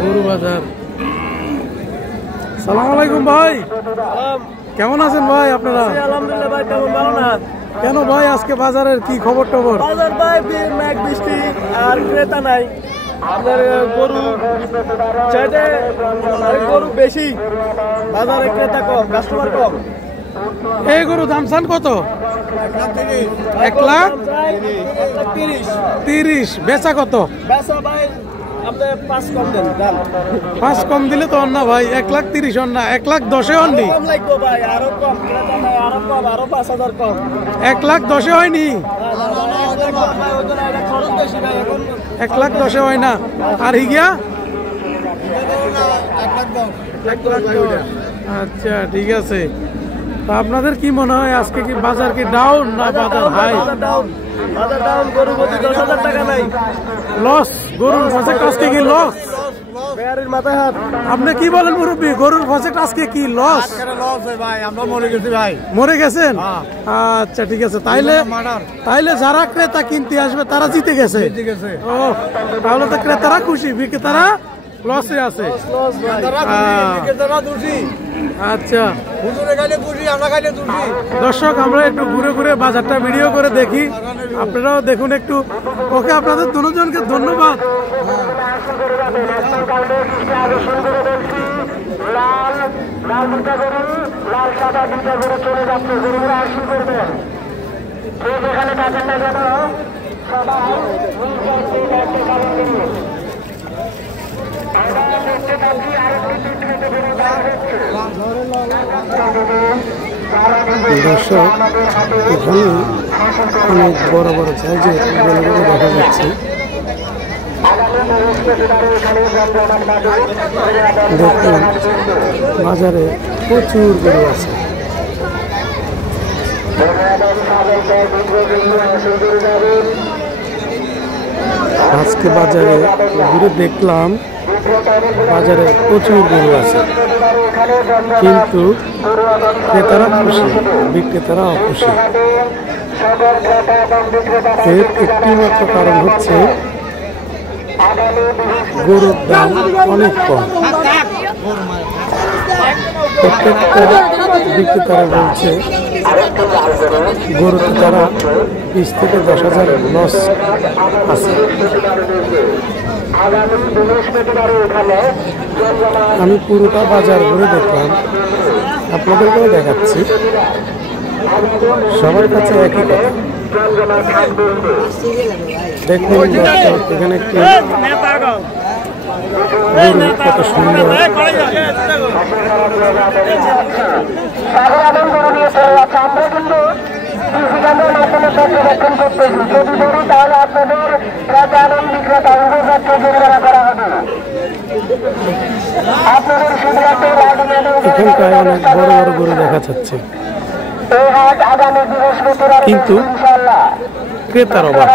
গরু বাজার। সালাম আলাইকুম ভাই, কেমন আছেন ভাই আপনারা? আলহামদুলিল্লাহ ভাই, তেমন ভালো না। কেন ভাই আজকে বাজারের কি খবর টবর? বাজার ভাই মেঘ বৃষ্টি আর ক্রেতা নাই। আপনার গরু চাইতে গরু বেশি, বাজারে ক্রেতা কম, কাস্টমার কম। এই গরু দাম চান কত? 1,30,000। বেচা কত? বেচা ভাই আপনি 5 কম দেন। 5 কম দিলে তো অন্য ভাই 1,30,000 অন্য, 1,10,000 হয়নি। কম লাগবে ভাই, আরো কম। ক্রেতা নাই, আরো কম, আরো 5,000 কম। 1,10,000 হয়নি। 1,10,000 হয় না। আর হিগিয়া 1,10,000। আচ্ছা ঠিক আছে। তা আপনাদের কি মনে হয় আজকে কি বাজার কি ডাউন না বাজার হাই? বাজার ডাউন। গরু প্রতি 10,000 টাকা নাই। লস। গরুর প্রজেক্ট আজকে কি লস? বেয়ারের মাথায় হাত। আপনি কি বলেন মুরব্বী, গরুর প্রজেক্ট আজকে কি লস? ভাই আমরা মরে গেছি ভাই। মরে গেছেন? আচ্ছা ঠিক আছে। তাইলে যারা ক্রেতা কিনতে আসবে তারা জিতে গেছে। ও তাহলে তো ক্রেতারা খুশি, বিক্রেতারা লসে আছে। আচ্ছা দর্শক, আমরা একটু ঘুরে ঘুরে বাজারটা ভিডিও করে দেখি, আপনারাও দেখুন একটু। ওকে, আপনাদের দুজনকে ধন্যবাদ। দর্শক, এখানে অনেক বড় বড় সাইজের গরুগুলো দেখা যাচ্ছে। দেখুন বাজারে প্রচুর গরু আছে। আজকে বাজারে ঘুরে দেখলাম বাজারে প্রচুর গরু আছে, কিন্তু ক্রেতারা খুশি, বিক্রেতারা অখুশি। এর একটি মাত্র কারণ হচ্ছে গরুর দাম অনেক কম। প্রত্যেকটা বিক্রেতারা বলছে গরুতে তারা 20 থেকে 10,000 লস আছে। আমি পুরোটা বাজার ঘুরে দেখলাম, আপনাদেরকেও দেখাচ্ছি। সবার কাছে একই কথা। দেখুন এখানে একটি গরু কত সুন্দর। এখানটায় অনেক বড় বড় গরু দেখা যাচ্ছে, কিন্তু ক্রেতার অভাব।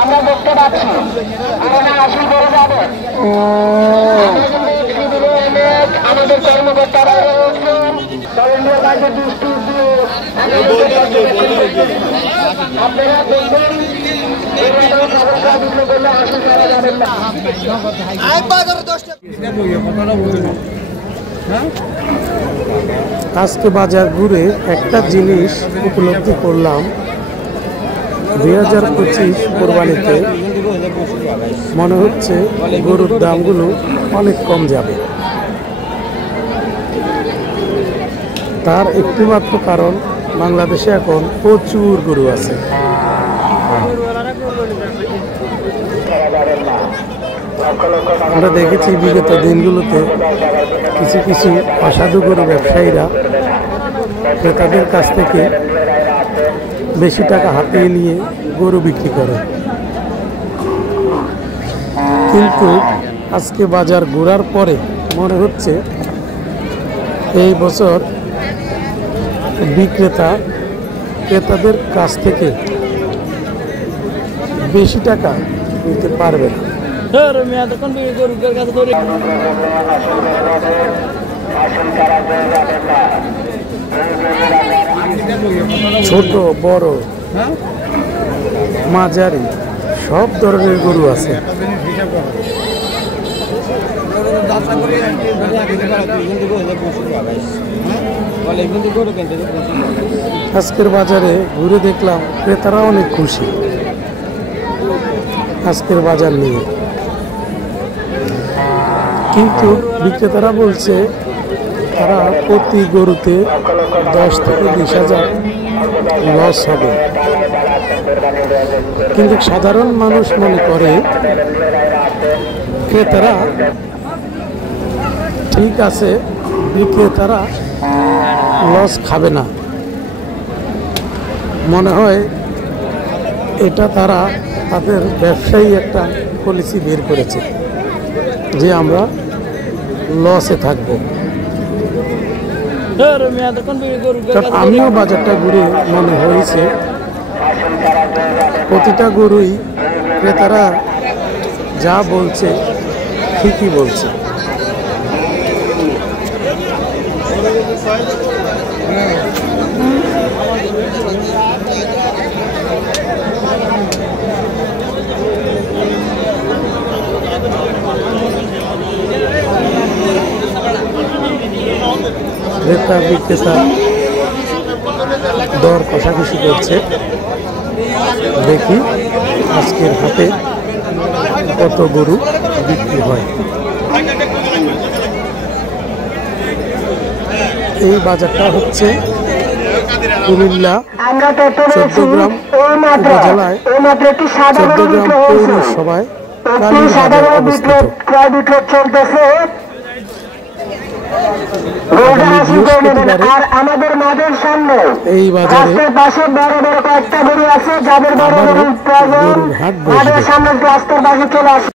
আমরা দেখতে পাচ্ছি আমাদের কর্মকর্তারা আপনারা দেখবেন আজকে বাজার ঘুরে একটা জিনিস উপলব্ধি করলাম, 2025 কোরবানিতে মনে হচ্ছে গরুর দামগুলো অনেক কম যাবে। তার একটি মাত্র কারণ, বাংলাদেশে এখন প্রচুর গরু আছে। আমরা দেখেছি বিগত দিনগুলোতে কিছু কিছু অসাধু গরু ব্যবসায়ীরা ক্রেতাদের কাছ থেকে বেশি টাকা হাতিয়ে নিয়ে গরু বিক্রি করে, কিন্তু আজকে বাজার ঘোরার পরে মনে হচ্ছে এই বছর বিক্রেতা ক্রেতাদের কাছ থেকে বেশি টাকা নিতে পারবে না। আসুন ছোট বড় মাঝারি সব ধরনের গরু আছে। আজকের বাজারে ঘুরে দেখলাম ক্রেতারা অনেক খুশি আজকের বাজার নিয়ে, কিন্তু বিক্রেতারা বলছে তারা প্রতি গরুতে 10 থেকে 20,000 লস হবে। কিন্তু সাধারণ মানুষ মনে করে ক্রেতারা ঠিক আছে, বিক্রেতারা লস খাবে না। মনে হয় এটা তারা তাদের ব্যবসায়ী একটা পলিসি বের করেছে যে আমরা লসে থাকবো। আমিও বাজারটা ঘুরে মনে হয়েছে প্রতিটা গরুই ক্রেতারা যা বলছে ঠিকই বলছে। ক্রেতা বিক্রেতা দর কষাকষি করছে। দেখি আজকের হাটে কত গরু বিক্রি হয়। এই বাজারটা হচ্ছে কুমিল্লা 14 গ্রাম উপজেলায় 14 গ্রাম পৌরসভায় কালীর বাজার অবস্থিত। আর আমাদের মাঠের সামনে এই বাজারে পাশে বড় বড় কয়েকটা গরু আছে যাদের বড় গরু প্রয়োজন, মাঠের সামনে রাস্তার পাশে চলে আসে।